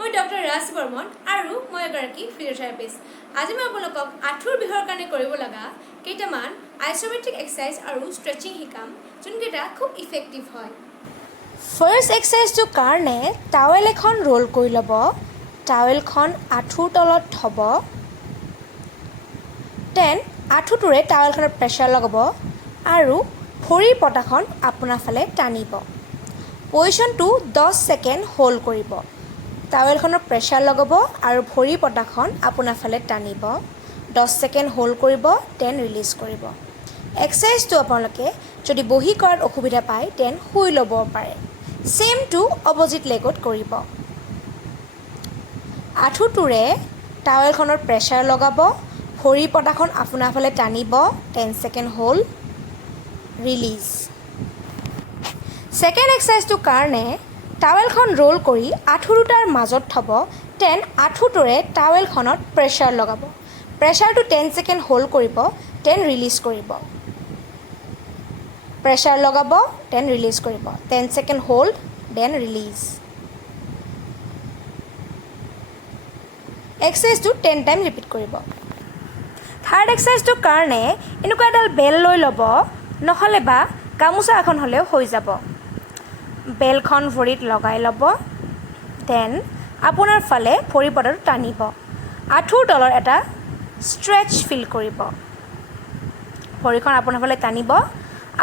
মই ডক্টৰ ৰাজ বৰ্মন আৰু মই এগৰাকী ফিজিঅথেৰাপিষ্ট। আজি মই আপোনালোকক আঁঠুৰ বিষৰ কাৰণে কৰিব লগা কেইটামান আইচোমেট্ৰিক এক্সাৰচাইজ আৰু ষ্ট্ৰেচিং শিকাম, যোনকেইটা খুব ইফেক্টিভ হয়। ফাৰ্ষ্ট এক্সাৰচাইজটোৰ কাৰণে টাৱেল এখন ৰোল কৰি ল'ব। টাৱেলখন আঁঠুৰ তলত থ'ব। দেন আঁঠুটোৰে টাৱেলখনত প্ৰেছাৰ লগাব আৰু ভৰিৰ পতাখন আপোনাৰ ফালে টানিব। পজিশ্যনটো 10 ছেকেণ্ড হোল্ড কৰিব। টাৱেলখনৰ প্ৰেছাৰ লগাব আৰু ভৰিৰ পতাখন আপোনাৰ ফালে টানিব। 10 ছেকেণ্ড হোল্ড কৰিব, দেন ৰিলিজ কৰিব। এক্সাৰচাইজটো আপোনালোকে যদি বহি কৰাত অসুবিধা পায় দেন শুই ল'ব পাৰে। ছেম টু অপজিট লেগত কৰিব। আঁঠুটোৰে টাৱেলখনৰ প্ৰেছাৰ লগাব, ভৰিৰ পতাখন আপোনাৰ ফালে টানিব, 10 ছেকেণ্ড হোল্ড, ৰিলিজ। ছেকেণ্ড এক্সাৰচাইজটোৰ কাৰণে টাৱেলখন ৰোল কৰি আঁঠু দুটাৰ মাজত থ'ব। দেন আঁঠুটোৰে টাৱেলখনত প্ৰেছাৰ লগাব। প্ৰেছাৰটো 10 ছেকেণ্ড হোল্ড কৰিব, দেন ৰিলিজ কৰিব। প্ৰেছাৰ লগাব, দেন ৰিলিজ কৰিব। 10 ছেকেণ্ড হোল্ড, দেন ৰিলিজ। এক্সাৰচাইজটো 10 টাইম ৰিপিট কৰিব। থাৰ্ড এক্সাৰচাইজটোৰ কাৰণে এনেকুৱা এডাল বেল লৈ ল'ব, নহ'লে বা গামোচা এখন হ'লেও হৈ যাব। বেলখন ভৰিত লগাই ল'ব। দেন আপোনাৰ ফালে ভৰি পতাটো টানিব। আঁঠুৰ তলৰ এটা ষ্ট্ৰেচ ফিল কৰিব। ভৰিখন আপোনাৰ ফালে টানিব,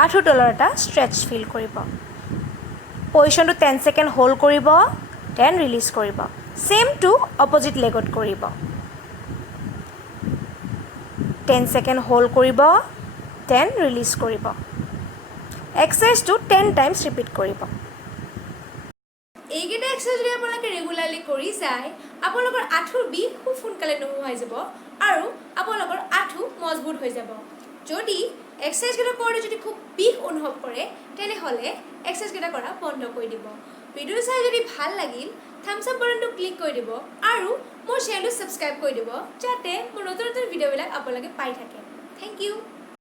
আঁঠুৰ তলৰ এটা ষ্ট্ৰেচ ফিল কৰিব। পজিশ্যনটো 10 ছেকেণ্ড হোল্ড কৰিব, দেন ৰিলিজ কৰিব। ছেম টু অপজিট লেগত কৰিব। 10 ছেকেণ্ড হোল্ড কৰিব, দেন ৰিলিজ কৰিব। এক্সাৰচাইজটো 10 টাইমছ ৰিপিট কৰিব। এইকেইটা এক্সাৰচাইজ যদি আপোনালোকে ৰেগুলাৰলি কৰি যায়, আপোনালোকৰ আঁঠুৰ বিষ খুব সোনকালে নোহোৱা হৈ যাব আৰু আপোনালোকৰ আঁঠু মজবুত হৈ যাব। যদি এক্সাৰচাইজকেইটা কৰোঁতে যদি খুব বিষ অনুভৱ কৰে, তেনেহ'লে এক্সাৰচাইজকেইটা কৰা বন্ধ কৰি দিব। ভিডিঅ' চাই যদি ভাল লাগিল, থাম্বছ আপ বাটনটো ক্লিক কৰি দিব আৰু মোৰ চেনেলটো ছাবস্ক্ৰাইব কৰি দিব, যাতে মোৰ নতুন নতুন ভিডিঅ'বিলাক আপোনালোকে পাই থাকে। Thank U.